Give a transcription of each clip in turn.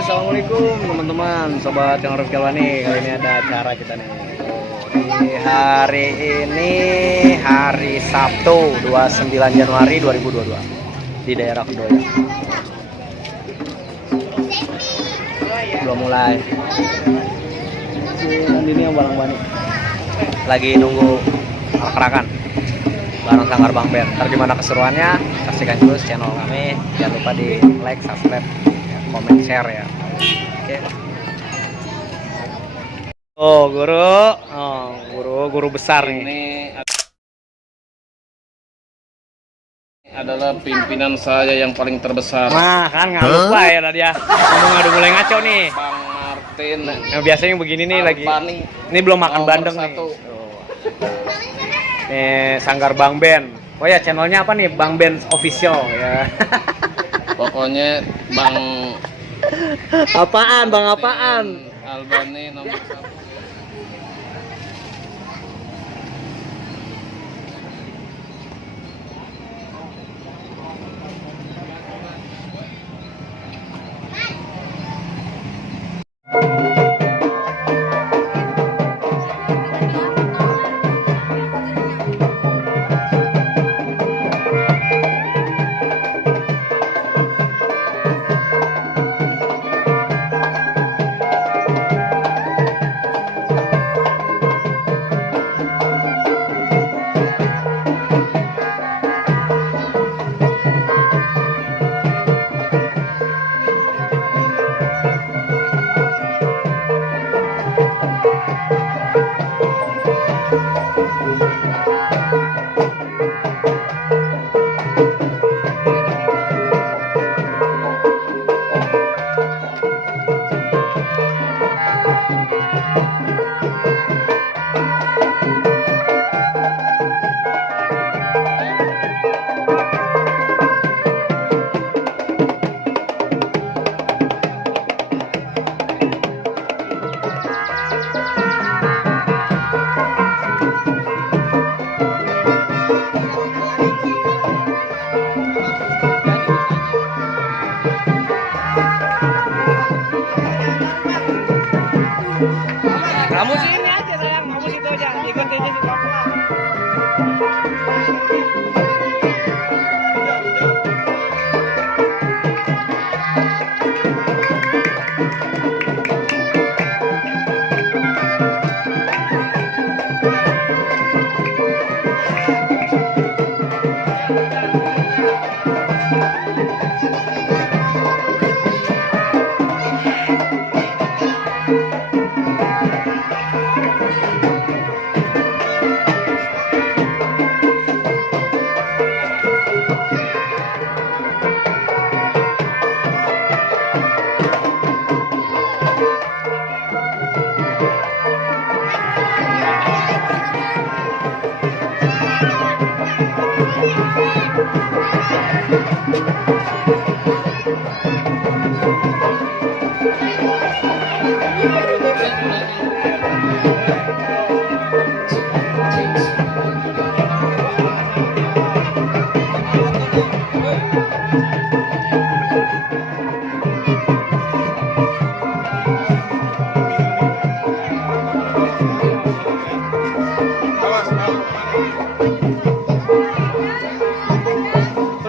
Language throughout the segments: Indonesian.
Assalamualaikum teman-teman, sobat yang Rifki Alwani. Kali ini ada acara kita nih. Di hari ini hari Sabtu 29 Januari 2022 di daerah Kedoya. Belum mulai. Ini yang Balang-Bani lagi nunggu arak-arakan bareng Sanggar Bang Ben. Ntar gimana keseruannya, saksikan terus channel kami. Jangan lupa di like, subscribe, komen, share ya. Oke. Oh, guru besar nih. Ini adalah pimpinan saya yang paling terbesar. Nah, kan nggak lupa ya tadi ya. Ngomong mulai ngaco nih. Bang Martin. Nah, biasanya begini nih lagi. Ini belum makan bandeng nih. Nih, Sanggar Bang Ben. Oh ya, channelnya apa nih? Bang Ben Official ya. Pokoknya Bang Apaan, Bang apaan? Albani nomor 1. Kamu sini aja sayang, kamu situ aja, ikut aja di belakang.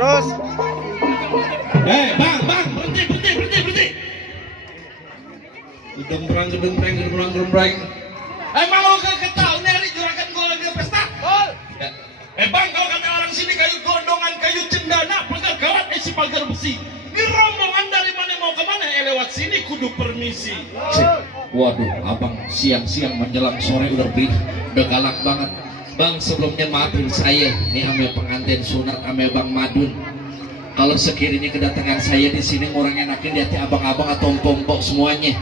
Terus, bang, berhenti. Gedembrang. Emang lo gak tahu nih hari juragan gue lagi pesta? Bang, kalau kata orang sini kayu gondongan, kayu cendana, pagar kawat, isi pagar besi. Ini rombongan dari mana mau kemana? Lewat sini kudu permisi. Waduh, abang siang-siang menjelang sore udah galak banget. Bang, sebelumnya maafin saya, ini ame pengantin sunat ame Bang Madun. Kalau sekiranya kedatangan saya di sini orang enakin di hati abang-abang atau empok-empok semuanya.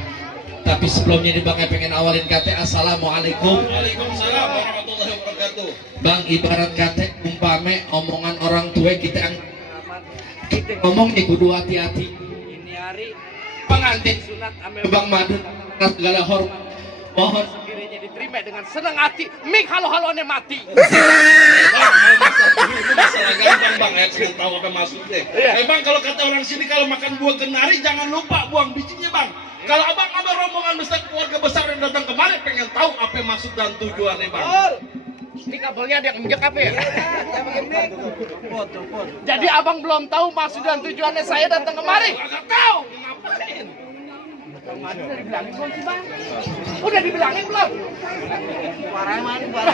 Tapi sebelumnya nih Bang, pengen awalin kata assalamualaikum. Waalaikumsalam warahmatullahi wabarakatuh. Bang, ibarat kata umpame omongan orang tua kita ngomong nih kudu hati-hati. Ini hari Pengantin sunat ame Bang Madun segala hormat. Mohon sekiranya diterima dengan senang hati. Mik halo-halonya mati. Itu masalah gampang bang, saya tahu apa maksudnya. Bang, kalau kata orang sini kalau makan buah kenari jangan lupa buang bijinya bang. Kalau abang ada rombongan besar keluarga besar yang datang kemari pengen tahu apa maksud dan tujuannya bang. Ini kabelnya ada yang injek apa ya? Jadi abang belum tahu maksud dan tujuannya saya datang kemari? Gak tahu ngapain. Udah dibilangin belum sih bang? Udah dibilangin belum? Suaranya mana bang?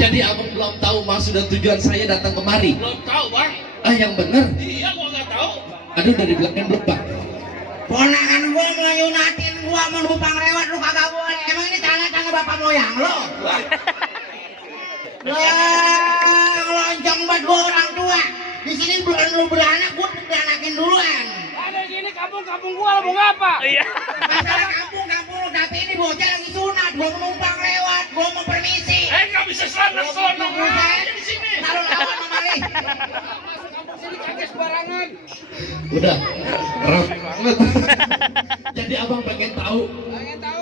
Jadi abang belum tahu maksud dan tujuan saya datang kemari. Belum tahu bang. Yang bener. Iya gua nggak tahu. Aduh, dari belakang belum Bang. Ponakan gua mau nyunatin gua mau numpang lewat lu kagak boleh. Emang ini tanah bapak moyang lo? Lah, lonjong buat gua orang tua. Di sini belum lu beranak, gua beranakin duluan. Ada gini kampung gua mau ngapa? Iya. Masalah kampung lu, tapi ini bocah lagi sunat. Gua mau numpang lewat, gua mau permisi. Nggak bisa selana aja di sini. Taruh lawan sama Mali. Kampung sini kagak sembarangan. Udah. Rap banget. Jadi abang pengen tahu.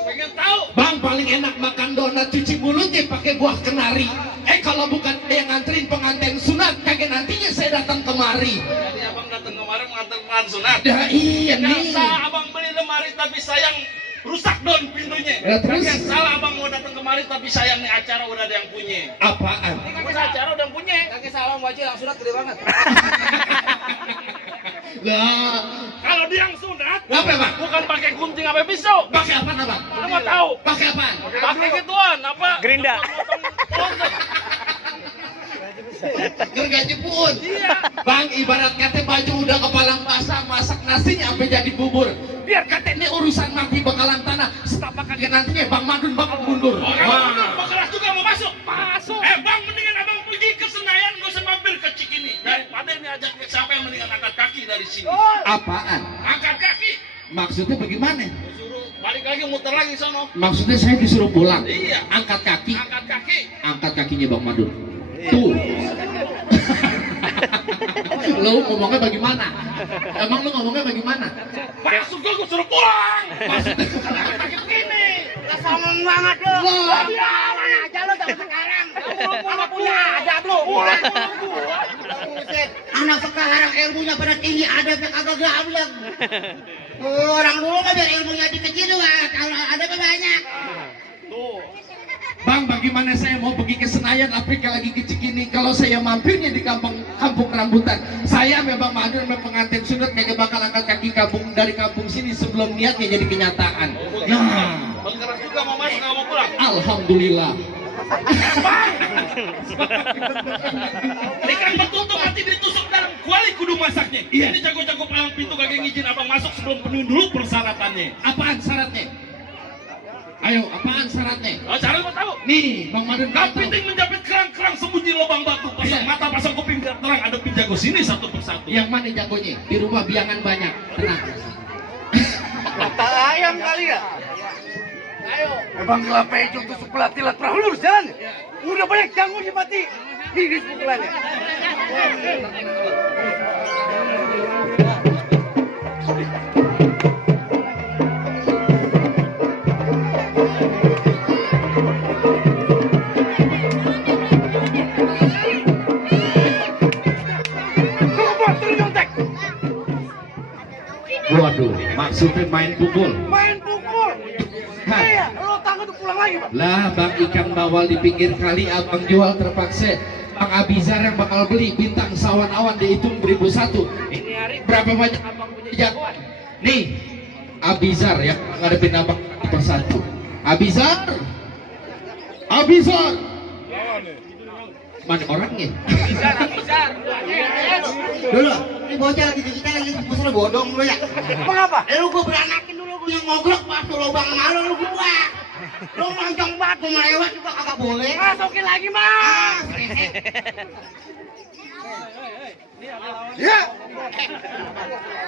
Pengen tahu. Bang, paling enak makan donat cuci mulutnya pakai buah kenari. Kalau bukan yang nganterin pengantin sunat, kagak nantinya saya datang kemari. Jadi abang datang kemarin mengantar pengantin sunat. Ya iya nih. Biasa abang beli lemari tapi sayang rusak don pintunya. Ya, terus? Kagak salah abang mau datang kemari tapi sayang nih acara udah ada yang punya. Apaan? Ini kagak acara udah yang punya. Kagak salah wajah yang sunat gede banget. Lah, Kalau dia yang sunat, apa Bang? bukan pakai gunting apa pisau. Pakai apa Bang? Lu nggak tahu? Pakai apaan? Pakai gituan apa? Gerinda. Gergaji puun. Iya. Bang, ibarat kata baju udah kepalang basah, masak nasinya sampai jadi bubur. Biar kata ini urusan mati bakalan tanah. Setapak kagak nantinya Bang Madun bakal mundur. Bang Keras juga mau masuk. Masuk. Bang, mendingan abang pergi ke Senayan, gak usah mampir ke Cikini. Daripada ini ajak siapa yang mendingan angkat kaki dari sini. Apaan? Angkat kaki. Maksudnya bagaimana? Suruh balik lagi muter lagi sono. Maksudnya saya disuruh pulang. Iya. Angkat kaki. Angkat kaki. Angkat kakinya Bang Madun. Tuh. Lu ngomongnya bagaimana? Emang lu ngomongnya bagaimana? Masuk gua suruh pulang. Masuk angkat kaki begini. Sombong banget lu. Wah. Ya, mana aja lu sampai sekarang. Kamu punya adab lu. Pulang. Buset. Anak sekarang ilmunya pada tinggi, adabnya kagak gablek. Orang dulu mah biar ilmunya dikecil juga, kalau adabnya banyak. Tuh. Bang, bagaimana saya mau pergi ke Senayan, Afrika lagi ke Cikini? Kalau saya mampirnya di kampung rambutan, saya memang Madun, memang pengantin sunat, kagak bakal angkat kaki dari kampung sini sebelum niatnya jadi kenyataan. Nah, Bang Keras juga mau masuk, nggak mau pulang. alhamdulillah. Ini kan tertutup, nanti ditusuk dalam kuali kudu masaknya. Iya. Ini jago-jago palang pintu kagak ngizin abang masuk sebelum penuhi dulu persyaratannya. Apaan syaratnya? Ayo, apaan syaratnya? Oh, cara mau tahu? Nih, Bang Madun tahu. Kapiting menjepit kerang-kerang sembunyi lubang batu. Pasang Iya. mata, pasang kuping biar terang. Ada penjago sini satu persatu. Yang mana jagonya? Di rumah biangan banyak. Tenang. Tak ayam kali ya? Ayo. Bang kelapa hijau tusuk pelatih lat perahu lurus jalan. Udah banyak jago di mati. Ini pukulannya. Waduh, maksudnya main pukul. Main pukul. Hah. Iya, lo tangga tuh pulang lagi, Pak. Lah, Bang ikan bawal di pinggir kali abang jual terpaksa. Bang Abizar yang bakal beli bintang sawan awan dihitung 1001. Ini hari Berapa banyak abang punya jagoan? Nih, Abizar yang ngadepin abang persatu. Abizar, Abizar. Mana orangnya? Dulu, ini bocah lagi kita lagi pusat bodong lu ya. Mengapa? Lu gua beranakin dulu gua yang ngogrok waktu lubang malu lu gua. Lu loncong banget gua melewat juga kagak boleh. Masukin lagi, Mas. Ya.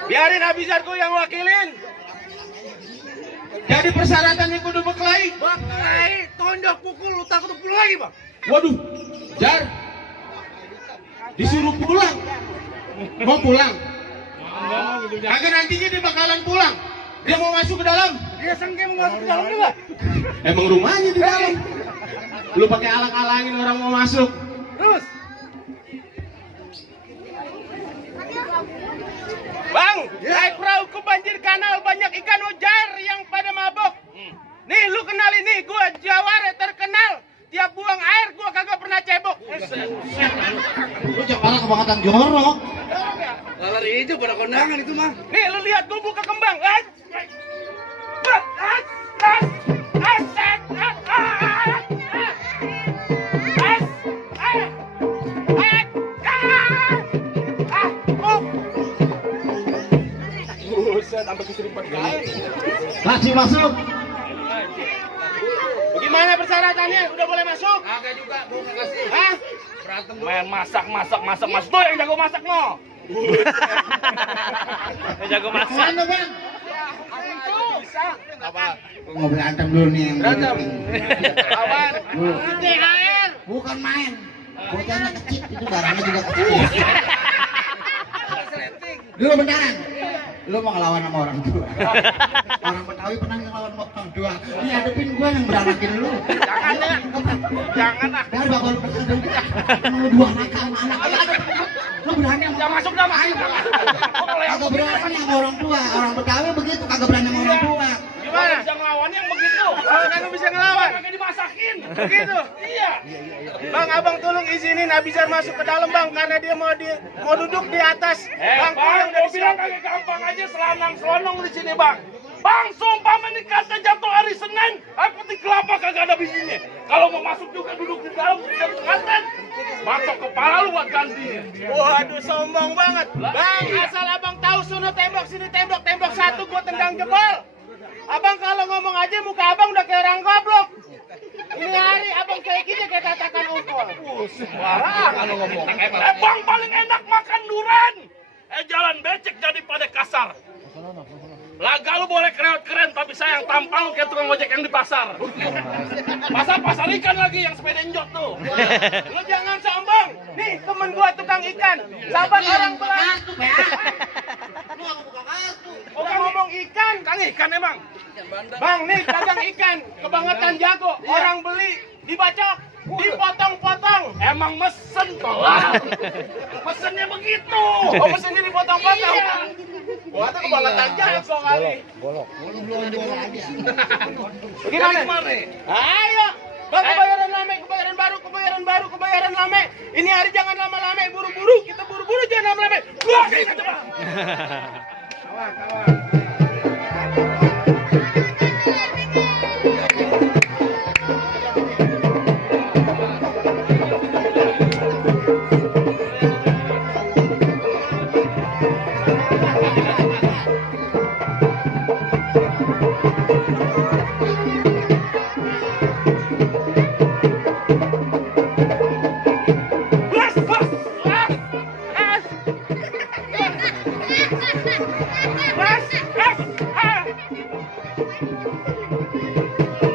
Biarin Abizarku yang wakilin. Jadi persyaratannya kudu berkelahi. Bakai, tonjok pukul lu takut pulang lagi, Bang. Waduh, Jar. Disuruh pulang. Mau pulang? Kagak nantinya dia bakalan pulang. Dia mau masuk ke dalam. Dia sengke mau masuk ke dalam juga. Emang rumahnya di dalam. Lu pakai alang-alangin orang mau masuk. Terus, Bang, naik perahu ke banjir kanal banyak ikan ujar yang pada mabok. Nih lu kenal ini, gua Jawara terkenal. Tiap buang air gua kagak pernah cebok. Lu kepala kebangkatan jorok. lalar hijau pada kondangan itu mah. Nih lu lihat gua buka kembang. Buset, sampai keserimpet kali. Masih masuk. Bagaimana persyaratannya? Udah boleh masuk? Kagak juga, gua enggak kasih. Hah? Berantem Main masak. Tuh yang jago masak no. Yang jago masak. Mana bang? Bisa. Apa? Gua mau berantem dulu nih yang Berantem. Kawan. Nanti air. Bukan main. Bocahnya kecil itu barangnya juga kecil. Dulu bentaran. Lu mau ngelawan sama orang tua. Orang Betawi pernah ngelawan sama orang tua. Ini hadepin gua yang beranakin lu. Jangan ya. Jangan ah. Biar bapak lu pernah dulu. Mau dua anak sama anak. Ayo hadepin gua. Lu berani sama Jangan masuk dah masuk. kagak berani sama orang tua. Orang Betawi begitu kagak berani sama orang tua. Gimana? Bisa ngelawan yang begitu. Kalau kagak bisa ngelawan, kagak dimasakin. Begitu. Iya. Bang, abang tolong izinin Abizar masuk ke dalam bang, karena dia mau duduk di atas. Bang, gua bilang kagak gampang aja selanang-selonong di sini bang. Bang, sumpah menikahnya jatuh hari Senin, peti kelapa kagak ada bijinya. Kalau mau masuk juga duduk di dalam pengantin. Masuk kepala lu buat ganti. Waduh, sombong banget. Bang, asal abang tahu sono tembok sini tembok satu gua tendang jebol. Abang kalau ngomong aja muka abang udah kayak orang goblok. Ini hari abang kayak gini kayak tatakan umpul. Sembarangan ngomong. Bang paling enak makan durian. Jalan becek daripada kasar. Laga lu boleh keren tapi sayang tampang lu kayak tukang ojek yang di pasar. Pasar ikan lagi yang sepeda njot tuh. Lu jangan sombong. Nih temen gua tukang ikan. Sahabat orang belah. Orang ngomong ikan, kang ikan emang. Bang, nih dagang ikan, kebangetan jago. Orang beli, dibacok, dipotong-potong. Emang mesen tolak. Mesennya begitu. Oh, mesennya dipotong-potong. Wah, itu kebangetan jago kali. Bolok. Gimana? Ayo. Bang, kebayaran lame. Ini hari jangan lama-lama, buru-buru. Kita buru-buru jangan lama-lama. Wah, gitu, Bang.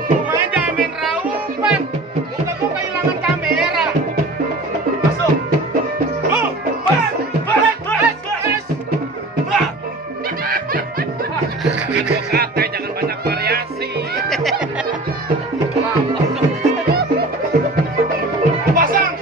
Lumayan jangan main raupan. Muka gua kehilangan kamera. Masuk. Bas. Gua kata jangan banyak variasi. Pasang.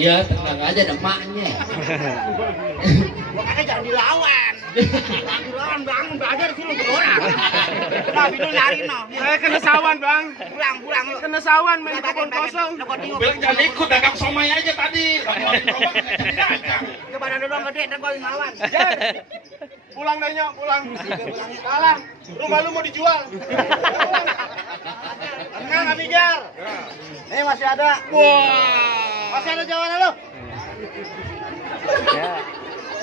Iya, tenang aja ada emaknya. Makanya jangan dilawan. Jangan dilawan bang, belajar suruh ke orang. Nah, bino nyari no. Kena sawan bang. Pulang lu. Kena sawan main kebun kosong. Bilang jangan ikut dagang somai aja tadi. Laporin gerobak jadi dagang. Ke badan lu doang gede, ntar gua ngelawan. Pulang dah nyok, pulang. Kalah. Rumah lu mau dijual. Tenang Abijar. Ini masih ada. Wah. Masih ada jawaban lu. Ya.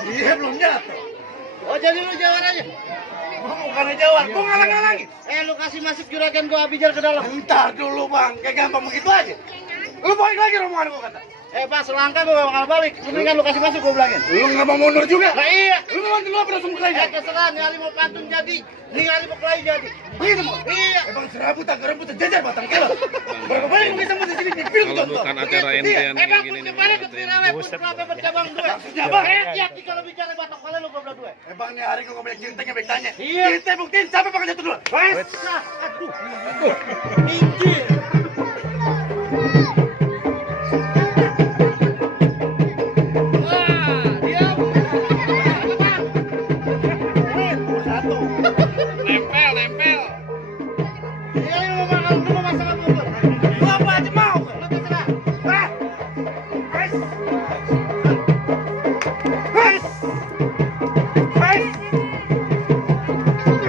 Iya belum jatuh. Oh jadi lu jawab aja. Bukan jawab, gua ngalang-ngalangin. Lu kasih masuk juragan gua Abijar ke dalam. Ntar dulu bang, kayak gampang begitu aja. Lu balik lagi rombongan gua kata. Pas selangkah gua bakal balik. Mendingan lu kasih masuk gua bilangin. Lu nggak mau mundur juga? Lah iya. Lu mau dulu apa langsung mulai? Keserah nyari mau pantun jadi. Nih nyari mau kelai jadi. Begitu mau? Iya. Emang serabut tak gerembut jajar batang kelak. Berapa banyak mungkin sama di sini di film Kalau bukan acara ente yang Bang, gini nih. kemarin ke Pirawe pun berapa bercabang dua. Maksudnya apa? Tiap kalau bicara batok kepala lu goblok dua. Bang nih hari gua banyak cerita yang tanya. Iya. Kita buktiin siapa pakai jatuh dulu. Wes. Aduh. Tinggi. Nempel. Iya, lu mau masak apa gua? Lu apa aja mau? Lu terserah. Wes. Wes. Wes.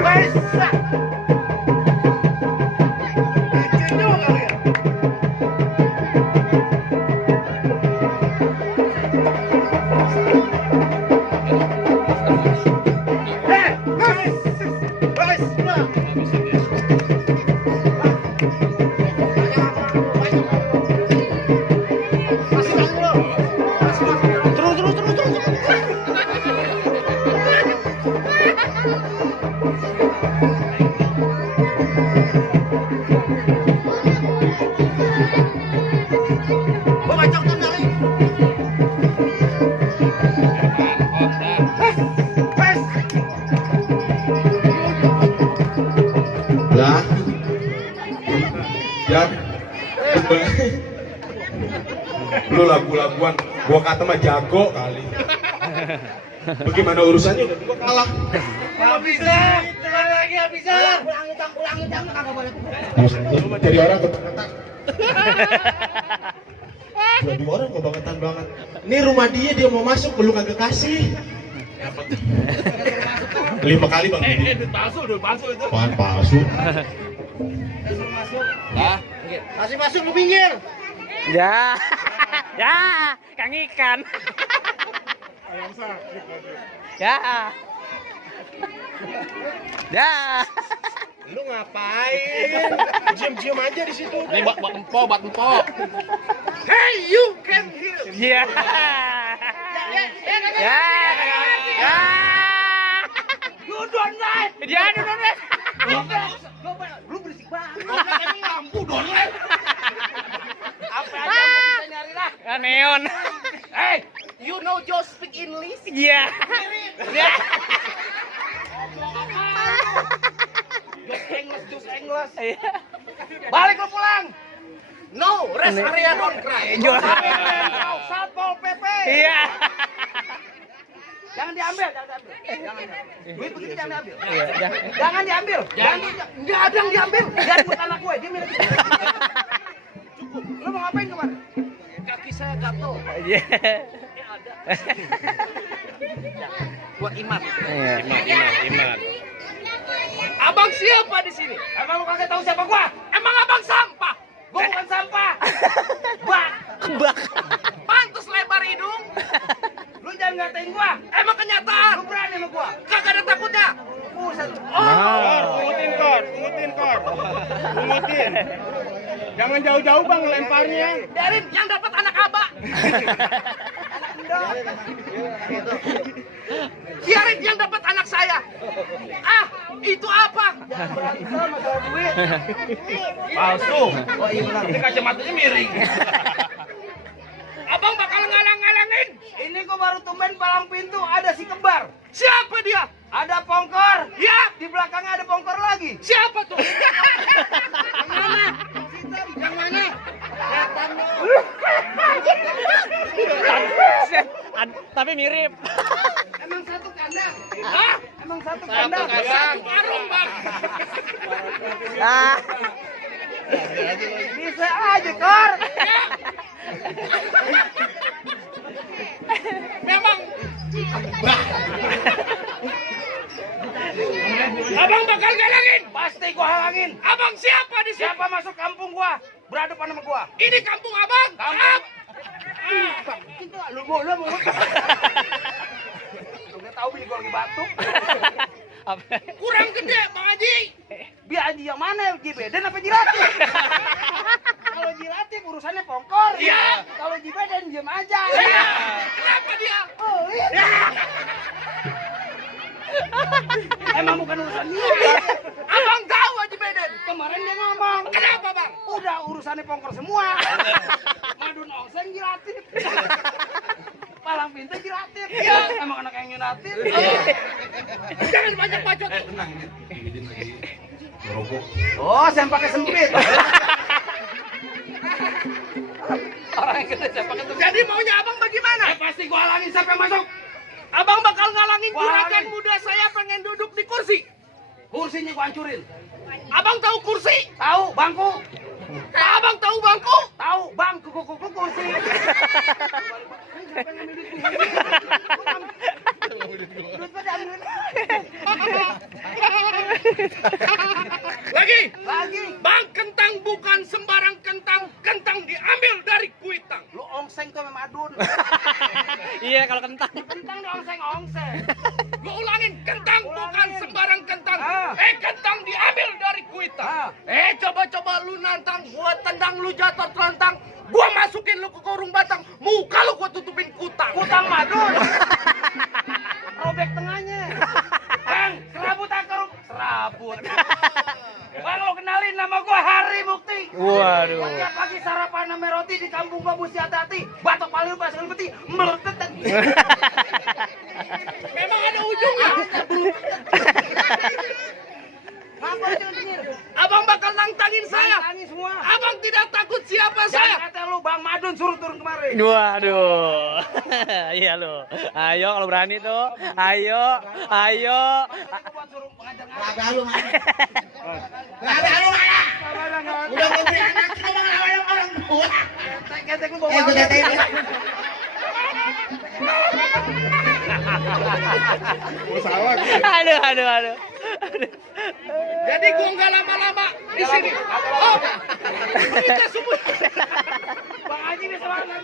Wes. Bikin juga lu ya. Lah. Ya. Lu lagu-laguan, gua kata mah jago kali. Bagaimana urusannya udah gua kalah. Bisa. Tenang lagi bisa. Pulangin kagak boleh. Lu mah jadi orang kebangetan. Jadi orang kebangetan banget. Ini rumah dia mau masuk lu kagak kasih. 5 kali bang. Palsu itu. Apaan palsu? Kasih masuk lu pinggir. Ya. Ya, Kang Ikan. Ya. Ya. Lu ngapain? Diam aja di situ. Ini buat empo. Hey, you can hear. Ya. Ya. Ya. You don't like. Dia dulu. Lu berisik banget. Emang lampu dolet. Apa aja lu bisa nyari lah. Neon. Hey, You know just speak English? Iya. Ya. Just English. Iya. Balik lu pulang. No, rest area don't cry. Jual. Satpol PP. Iya. Jangan diambil. Duit begitu jangan diambil. Iya, Jangan diambil. Enggak ada yang diambil. Biar buat anak gue, dia milik gue. Cukup. Lu mau ngapain kemarin? Kaki saya gatel. Iya. Ini ada. Buat Imat. Iya. Iman. Abang siapa di sini? Emang lu kagak tahu siapa gua? Emang abang sampah? Gua bukan sampah. Bak. Bak. Pantes lebar hidung. Lu jangan ngatain gua. Emang kenyataan. Lu berani sama gua? Kagak ada takutnya. Buset. Pungutin kor. Pungutin. Jangan jauh-jauh bang lemparnya. Biarin yang dapat anak abah. Biarin yang dapat anak saya. Ah, itu apa? Palsu. Ini kacamatanya miring. Abang bakal ngalang-ngalangin. Ini gua baru tumben palang pintu ada si kembar. Siapa dia? Ada pongkor. Ya, di belakangnya ada pongkor lagi. Siapa tuh? Yang mana? Yang mana? Tapi mirip. Emang satu kandang. Hah? Emang satu kandang. Satu karung bang. Ah. Bisa aja, Kor. Memang. Abang bakal galangin. Pasti gua halangin. Abang siapa di sini? Siapa masuk kampung gua? Berhadapan sama gua. Ini kampung abang. Kampung. Lu mau. Lu nggak tahu bini gua lagi batuk. Kurang gede Bang Haji. Biar Haji yang mana? Jibeden apa Jiratif? Kalau Jiratif urusannya pongkor. Iya. Kalau Jibeden diam aja. Iya. Kenapa dia? Oh, iya. Emang bukan urusan dia. Abang tahu Haji Beden. Kemarin dia ngomong. Kenapa bang? Udah urusannya pongkor semua. Madun ongseng Jiratif. Palang pintu Jiratif. Iya. Emang anak yang nyunatif. Jangan banyak bacot. Oh, sempaknya sempit. Orang yang gede sempaknya sempit. Jadi maunya abang bagaimana? Pasti gua halangin siapa yang masuk. Abang bakal ngalangin Gua juragan halangin. muda saya pengen duduk di kursi. Kursinya gua hancurin. Abang tahu kursi? Tahu bangku? Abang tahu bangku? Tahu bangku kursi. Duit pada ambil. Lagi. Lagi. Bang, kentang bukan sembarang kentang. Kentang diambil dari kuitang. Lu ongseng tuh sama Madun. Iya kalau kentang. Kentang di ongseng. Gue ulangin, kentang bukan Ulangin. sembarang kentang. Ah. Kentang diambil dari kuitang. Ah. Coba-coba lu nantang, gua tendang lu jatuh terlentang. Gua masukin lu ke kurung batang. Muka lu gua tutupin kutang. Kutang Madun. Robek tengahnya. Bang, serabut akaruk. Serabut. Bang, lo kenalin nama gua Hari Bukti. Waduh. Setiap pagi sarapan sama roti di kampung gua mesti hati-hati. Batok paling pas peti meletet. Memang ada ujungnya. Ngapa jangan denger? Abang bakal nantangin saya. Nangis semua. Abang tidak takut siapa saya. Jangan kata lu Bang Madun suruh turun kemari. Waduh. Iya lo. Ayo kalau berani tuh. Ayo. Gua suruh pengajar lu mana? Lu mana? Udah gua beri anak lu ngelawan orang tua. Ketek lu bawa. Aduh. Jadi gua nggak lama-lama di sini. Oh, kita semua. Bang Haji bisa banget.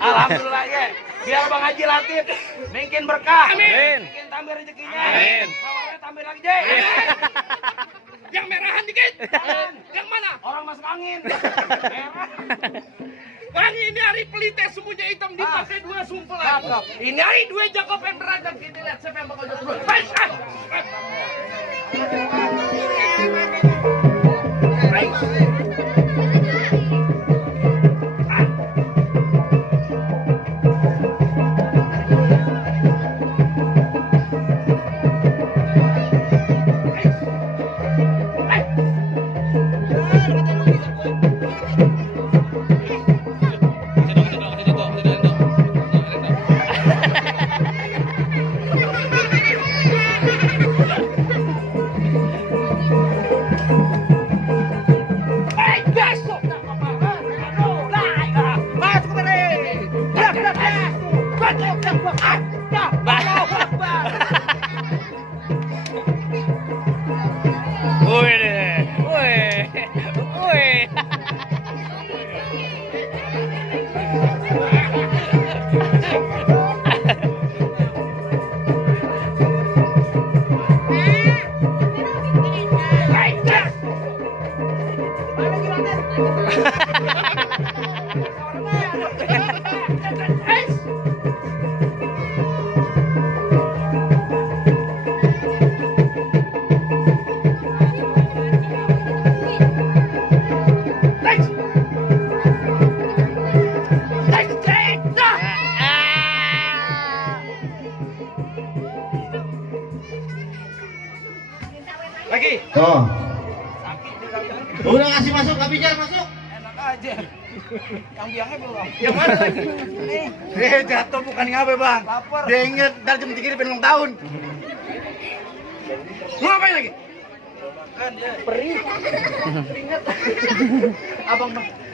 Alhamdulillah ya. Biar Bang Haji Latif mungkin berkah. Amin. Mungkin tambah rezekinya. Amin. Kawarnya tambah lagi, Jay. Yang merahan dikit. Yang mana? Orang masuk angin. Merah. Bang, ini hari pelite semuanya hitam dipakai dua sumpelan. Cakep. Ini hari dua Jakob yang beragam. Kita lihat siapa yang bakal jatuh duluan. Baik, Lagi. Oh, Udah ngasih masuk, nggak bicara masuk. Enak aja. Yang biangnya belum. Yang mana lagi? Nih. Jatuh bukan ngabe bang. Lapar. Dia inget ntar jam 3 pengen ulang tahun. Lu ngapain lagi? Kan dia perih. Ingat. Abang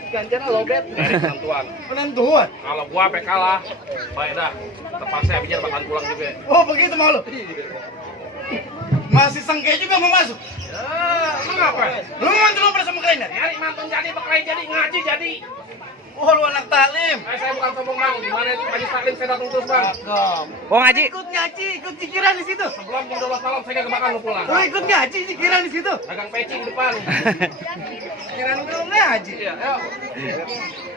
ganjana lobet. Penentuan. Penentuan. Kalau gua sampai kalah, baik dah. Terpaksa biar bakalan pulang juga. Oh begitu mau lu? Masih sengke juga mau masuk? Ya, emang apa? Lu mantu lu pada sama kalian ya? Nyari mantan jadi, bekelai jadi, ngaji jadi. Oh lu anak taklim. Saya bukan sombong bang. Gimana itu Haji Taklim saya datang terus bang. Oh ngaji? Ikut ngaji, ikut zikiran di situ. Sebelum jam 12 malam saya gak bakal lu pulang. Oh ikut ngaji, zikiran di situ. Dagang peci di depan. Zikiran lu ngaji. Iya, ayo.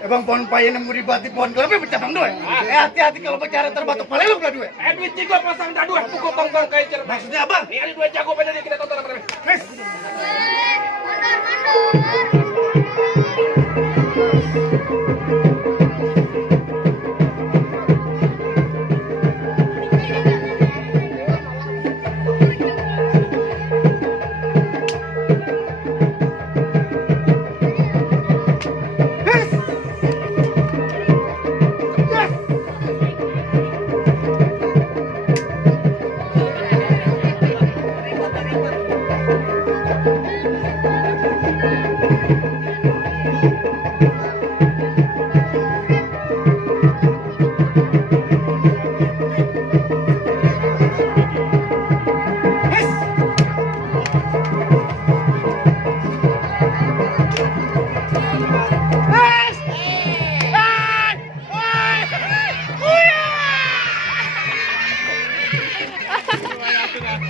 Bang pohon payah nemu di bati pohon kelapa pecah bang doy. Hati-hati kalau bicara terbatuk paling lu belah dua. Duit tiga pasang dadu, pukul tong-tong kayak cerdas. Maksudnya abang? Nih ada dua jago pada dia kita tonton apa namanya. Wes.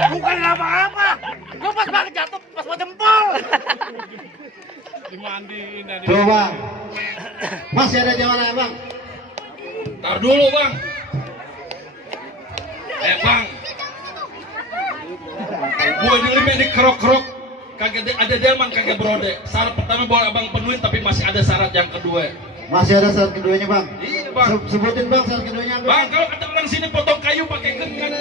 Bukan apa-apa. Lu pas banget jatuh pas mau jempol. Dimandiin tadi. Coba. Masih ada jawaban bang. Tar dulu bang. Bang. Gua dulu di kerok-kerok kagak ada delman kagak berode. Syarat pertama boleh abang penuhin tapi masih ada syarat yang kedua. Masih ada syarat keduanya bang. Iya bang. Sebutin bang syarat keduanya apa? Bang kalau kata orang sini potong kayu pakai gengan.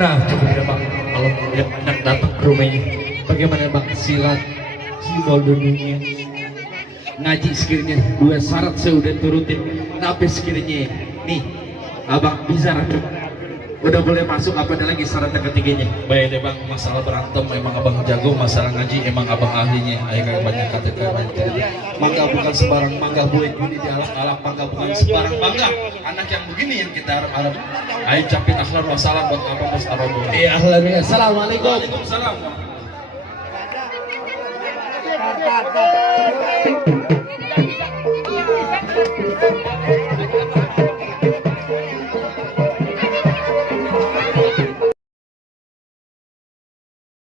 Nah, coba ya bang, kalau yang banyak datang ke rumahnya, bagaimana bang silat simbol dunia ngaji sekiranya dua syarat saya udah turutin, tapi sekiranya nih abang bisa coba udah boleh masuk apa ada lagi syarat yang ketiganya? Baik deh bang, masalah berantem emang abang jago, masalah ngaji emang abang ahlinya. Ayo kayak banyak kata banyak cerita. Mangga bukan sembarang mangga buat ini di alam-alam, mangga bukan sembarang bangga. Anak yang begini yang kita harap. Ayo capin ahlan wassalam buat abang bos Arab. Iya ahlan, assalamualaikum. Waalaikumsalam.